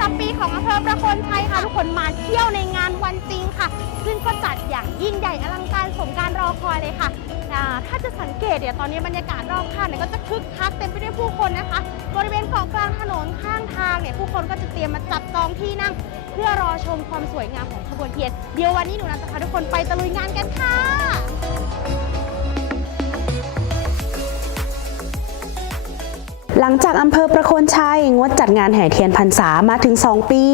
จำปีของอภัยประโคนชัยค่ะทุกคนมาเที่ยวในงานวันจริงค่ะ ซึ่งก็จัดอย่างยิ่งใหญ่อลังการสมการรอคอยเลยค่ะถ้าจะสังเกตเนี่ยตอนนี้บรรยากาศรอบข้างเนี่ยก็จะคึกคักเต็มไปด้วยผู้คนนะคะ บริเวณเกาะกลางถนนข้างทางเนี่ยผู้คนก็จะเตรียมมาจับจองที่นั่ง เพื่อรอชมความสวยงามของขบวนเทียน เดี๋ยววันนี้หนูนันจะพาทุกคนไปตะลุยงานกันค่ะ หลังจากอำเภอประโคนชัยงดจัดงานแห่เทียนพรรษามาถึง 2 ปี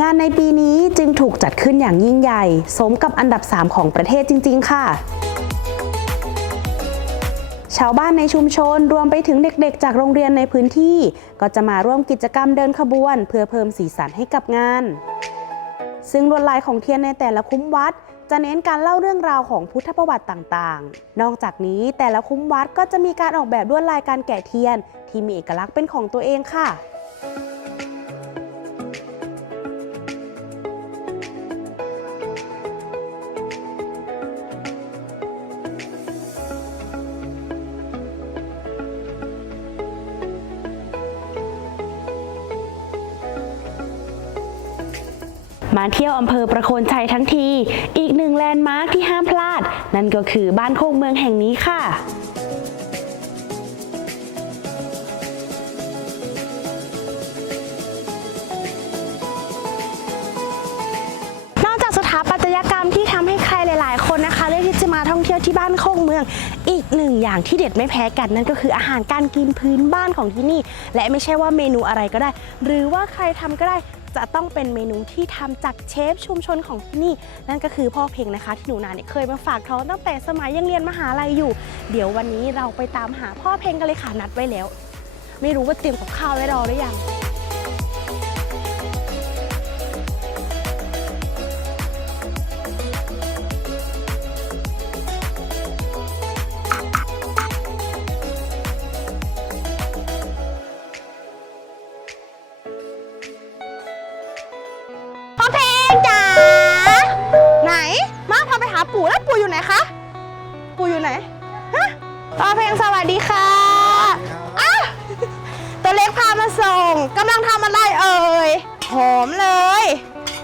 งานในปีนี้จึงถูกจัดขึ้นอย่างยิ่งใหญ่ สมกับอันดับ 3 ของประเทศจริง ๆ ค่ะ ชาวบ้านในชุมชนรวมไปถึงเด็กๆ จากโรงเรียนในพื้นที่ ก็จะมาร่วมกิจกรรมเดินขบวน เพื่อเพิ่มสีสันให้กับงาน ซึ่งลวดลายของเทียนในแต่ละคุ้มวัด จะเน้นการเล่าเรื่องราวของพุทธประวัติต่างๆ นอกจากนี้แต่ละคุ้มวัดก็จะมีการออกแบบลวดลายการแกะเทียน ที่มีเอกลักษณ์เป็นของตัวเองค่ะ มาเที่ยวอำเภอประโคนชัยทั้งที อีกหนึ่งแลนด์มาร์คที่ห้ามพลาด นั่นก็คือบ้านโคกเมืองแห่งนี้ค่ะนอกจากสถาปัตยกรรมที่ทำให้ใครหลาย ๆ คนนะคะเลือกที่จะมาท่องเที่ยวที่บ้านโคกเมือง อีกหนึ่งอย่างที่เด็ดไม่แพ้กันนั่นก็คืออาหารการกินพื้นบ้านของที่นี่ และไม่ใช่ว่าเมนูอะไรก็ได้ หรือว่าใครทำก็ได้ จะต้องเป็นเมนูที่ทำจากเชฟชุมชนของที่นี่ นั่นก็คือพ่อเพลงนะคะ ที่หนูนาเนี่ยเคยมาฝากท้องตั้งแต่สมัยยังเรียนมหาลัยอยู่ เดี๋ยววันนี้เราไปตามหาพ่อเพลงกันเลยค่ะนัดไว้แล้ว ไม่รู้ว่าเตรียมกับข้าวไว้รอหรือยัง ปหาปู่แล้วปู่อยู่ไหนคะ ปู่อยู่ไหนฮะพ่อเพลงสวัสดีค่ะอ้าวตัวเล็กพามาส่งกำลังทำอะไรเอ่ยหอมเลย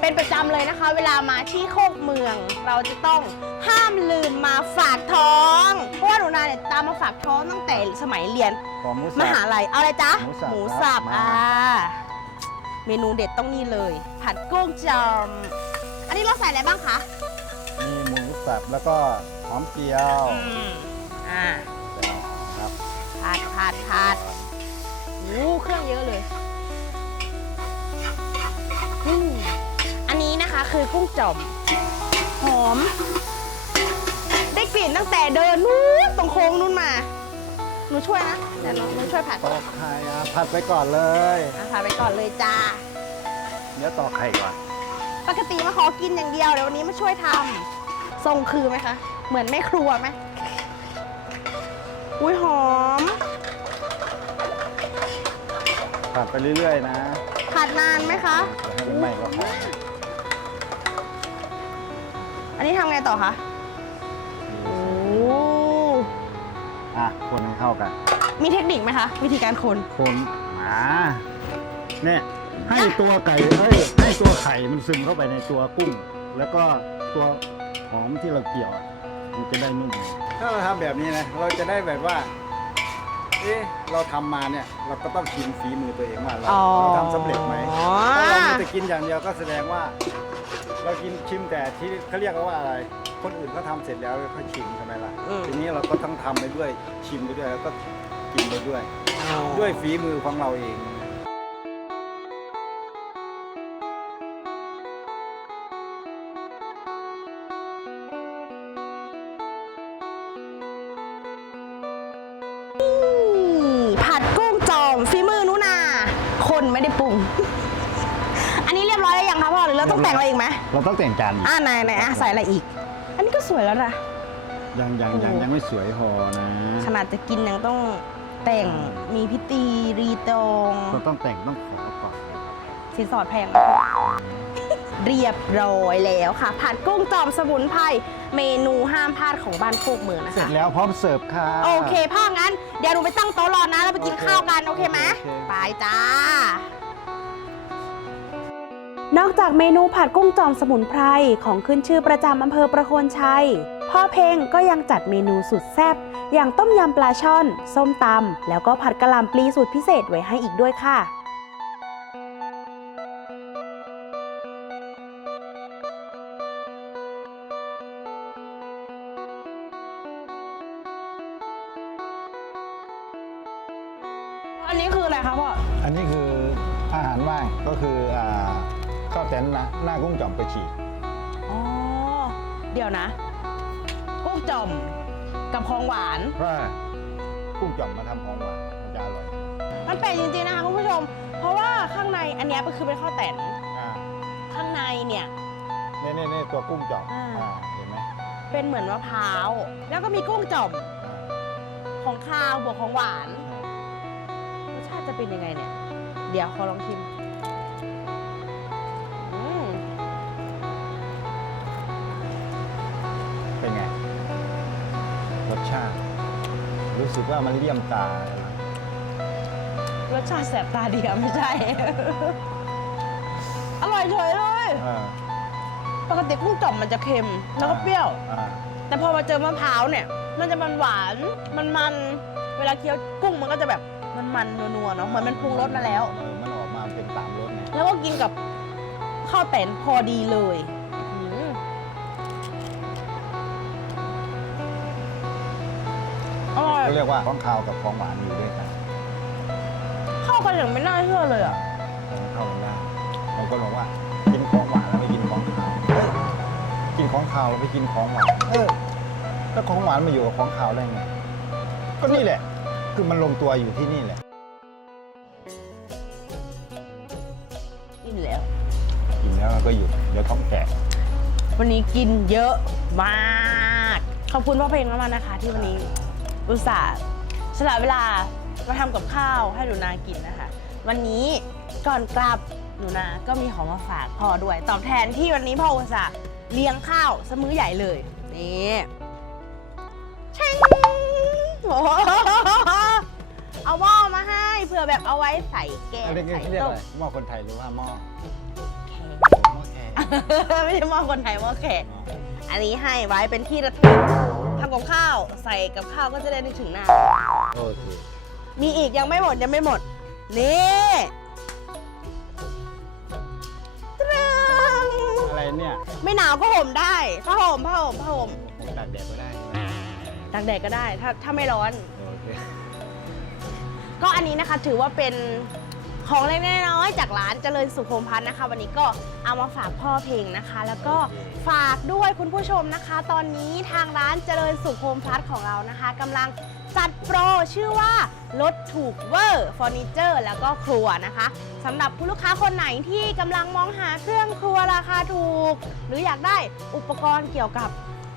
เป็นประจำเลยนะคะ เวลามาที่โคกเมือง เราจะต้องห้ามลืมมาฝากท้อง เพราะว่าหนูนาเนี่ยตามมาฝากท้องตั้งแต่สมัยเรียนขอหมูมสับ หาลัยเอาอะไรจ๊ะหมูสับครับมาอ่าเมนูเด็ดต้องนี่เลย ผัดกุ้งจอมอันนี้เราใส่อะไรบ้างคะมีหมู สับแล้วก็หอมเจียวอืมอ่าครับผัดผัดผัดโอ้เครื่องเยอะเลยอืมอันนี้นะคะคือกุ้งจอม หอม ได้กลิ่นตั้งแต่เดินนู้นตรงโค้งนู้นมา หนูช่วยนะเดี๋ยวหนูหนูช่วยผัดตอกไข่อะผัดไปก่อนเลยอะผัดไปก่อนเลยจ้า เดี๋ยวตอกไข่ก่อน ปกติมาขอกินอย่างเดียวเดี๋ยววันนี้มาช่วยทำ ทรงคือไหมคะ เหมือนแม่ครัวไหมอุ้ยหอม ผัดไปเรื่อยๆนะผัดนานไหมคะเดี๋ยวให้มันไหม้ก็พออันนี้ทำไงต่อคะโอ้อะคนให้เข้ากัน มีเทคนิคไหมคะ วิธีการคน คนมาเนี่ยให้ตัวไก่เอ้ยให้ตัวไข่มันซึมเข้าไปในตัวกุ้ง แล้วก็ตัวห อมที่เราเกี่ยวอะมันจะได้นุ่มถ้าเราทำแบบนี้นะเราจะได้แบบว่า เอ๊ะเราทำมาเนี่ยเราก็ต้องชิมฝีมือตัวเองว่าเราอ๋อเราทำสำเร็จไหมถ้าเรามีแต่กินอย่างเดียวก็แสดงว่า เรากินชิมแต่ที่เขาเรียกว่าอะไร คนอื่นเขาทำเสร็จแล้วเขาชิมใช่ไหมล่ะอืม ทีนี้เราก็ต้องทำไปด้วยชิมไปด้วยแล้วก็กินไปด้วย ด้วยฝีมือของเราเอง ไม่ได้ปรุง อันนี้เรียบร้อยแล้วยังคะพ่อหรือเราต้องแต่งอะไรอีกไหมเราต้องแต่งจานอีกอ่าไหนไหนอะใส่อะไรอีก อันนี้ก็สวยแล้วนะ ยังยังยังโอ้ยังไม่สวยพอนะขนาดจะกินยังต้องแต่งมีพิธีรีตองเราต้องแต่งต้องขอก่อนสินสอดแพงไหมเรียบร้อยแล้วค่ะผัดกุ้งจอมสมุนไพรเมนูห้ามพลาดของบ้านโคกเมืองนะเสร็จคะแล้วพร้อมเสิร์ฟค่ะ โอเคพ่องั้นเดี๋ยวหนูไปตั้งโต๊ะรอนะ แล้วไปกินโอเคข้าวกัน โอเคไหมโอเค ไปจ้า นอกจากเมนูผัดกุ้งจ่อมสมุนไพรของขึ้นชื่อประจำอำเภอประโคนชัย พ่อเพงก็ยังจัดเมนูสุดแซ่บอย่างต้มยำปลาช่อน ส้มตำแล้วก็ผัดกะหล่ำปลีสูตรพิเศษไว้ให้อีกด้วยค่ะ คืออะไรคะพ่อ อันนี้คืออาหารว่างก็คืออ่าข้าวแตนหน้าหน้ากุ้งจ่อมกระฉีกอ๋อ เดี๋ยวนะกุ้งจ่อมกับของหวานเพราะว่ากุ้งจ่อมมาทำของหวานมันจะอร่อยมันแปลกจริงๆนะคะคุณผู้ชม เพราะว่าข้างในอันเนี้ยมันคือเป็นข้าวแต่นอ่าข้างในเนี่ย นี่นี่นี่ตัวกุ้งจ่อมอ่า อ่าเห็นไหมเป็นเหมือนมะพร้าว แล้วก็มีกุ้งจ่อมอ่าของคาวบวกของหวาน รสชาติจะเป็นยังไงเนี่ย เดี๋ยวขอลองชิมอืมเป็นไง รสชาติ รู้สึกว่ามันเลี่ยมตา รสชาติแสบตาดีอะไม่ใช่ อร่อยเฉยเลยอ่าปกติกุ้งจ่อมมันจะเค็มแล้วก็เปรี้ยว อ่าแต่พอมาเจอมะพร้าวเนี่ย มันจะมันหวาน มันมันเวลาเคี้ยวกุ้งมันก็จะแบบ มันมันๆนัวๆเนาะเหมือนมันปรุงรสมาแล้ว เออมันออกมาเป็นสามรสไงแล้วก็กินกับข้าวแตนพอดีเลยอืมอร่อยเขาเรียกว่าของคาวกับของหวานอยู่ด้วยกันเข้ากันอย่างไม่น่าเชื่อเลยอะของเข้ากันได้บางคนบอกว่ากินของหวานแล้วไม่กินของคาวเอ้ยกินของคาวแล้วไม่กินของหวานเออแล้วของหวานมาอยู่กับของคาวได้ไงก็นี่แหละ คือมันลงตัวอยู่ที่นี่แหละกินแล้ว กินแล้วเราก็หยุดเดี๋ยวท้องแตกวันนี้กินเยอะมาก ขอบคุณพ่อเพลงมากๆนะคะ ที่วันนี้อุตส่าห์สละเวลามาทำกับข้าวให้หนูนากินนะคะ วันนี้ก่อนกลับหนูนาก็มีของมาฝากพ่อด้วย ตอบแทนที่วันนี้พ่ออุตส่าห์เลี้ยงข้าวสมื้อใหญ่เลยนี่เช่งโอ้โห เอาหม้อมาให้เผื่อแบบเอาไว้ใส่แกงอันนี้ใส่เรียกต้อะมไรหม้อคนไทยหรือว่าหม้อแขกหม้อแขกไม่ใช่หม้อคนไทยหม้อแขกอันนี้ให้ไว้เป็นที่ระลึกทำกับข้าวใส่กับข้าวก็จะได้นึกถึงหน้า โอเคมีอีกยังไม่หมดยังไม่หมด นี่ตรึงอะไรเนี่ยไม่หนาวก็ห่มได้ผ้าห่มผ้าห่มผ้าห่มตากแดดก็ได้ใช่ไหมตากแดดก็ได้ ถ้าถ้าไม่ร้อนโอเค ก็อันนี้นะคะถือว่าเป็นของเล็กๆน้อยๆจากร้านเจริญสุขโฮมพัฒน์นะคะ วันนี้ก็เอามาฝากพ่อเพลงนะคะ แล้วก็ฝากด้วยคุณผู้ชมนะคะ ตอนนี้ทางร้านเจริญสุขโฮมพัฒน์ของเรานะคะกำลังจัดโปรชื่อว่าลดถูกเวอร์เฟอร์นิเจอร์แล้วก็ครัวนะคะสำหรับคุณลูกค้าคนไหนที่กำลังมองหาเครื่องครัวราคาถูก หรืออยากได้อุปกรณ์เกี่ยวกับ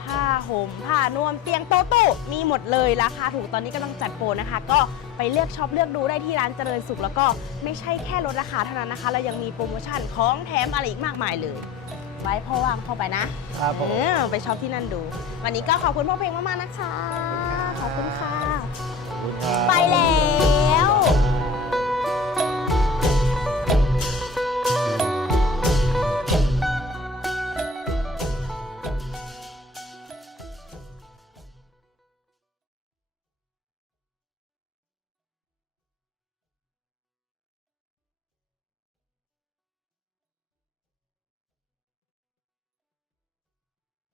ผ้าห่มผ้านวมเตียงโต๊ะตู้มีหมดเลยราคาถูกตอนนี้กำลังจัดโปรนะคะ ก็ไปเลือกช็อปเลือกดูได้ที่ร้านเจริญสุข แล้วก็ไม่ใช่แค่ลดราคาเท่านั้นนะคะ เรายังมีโปรโมชั่นของแถมอะไรอีกมากมายเลย ไว้พ่อว่างเข้าไปนะครับผม เออไปช็อปที่นั่นดู วันนี้ก็ขอบคุณพ่อเพลงมากๆนะคะ ขอบคุณค่ะ ขอบคุณครับ ไปแล้ว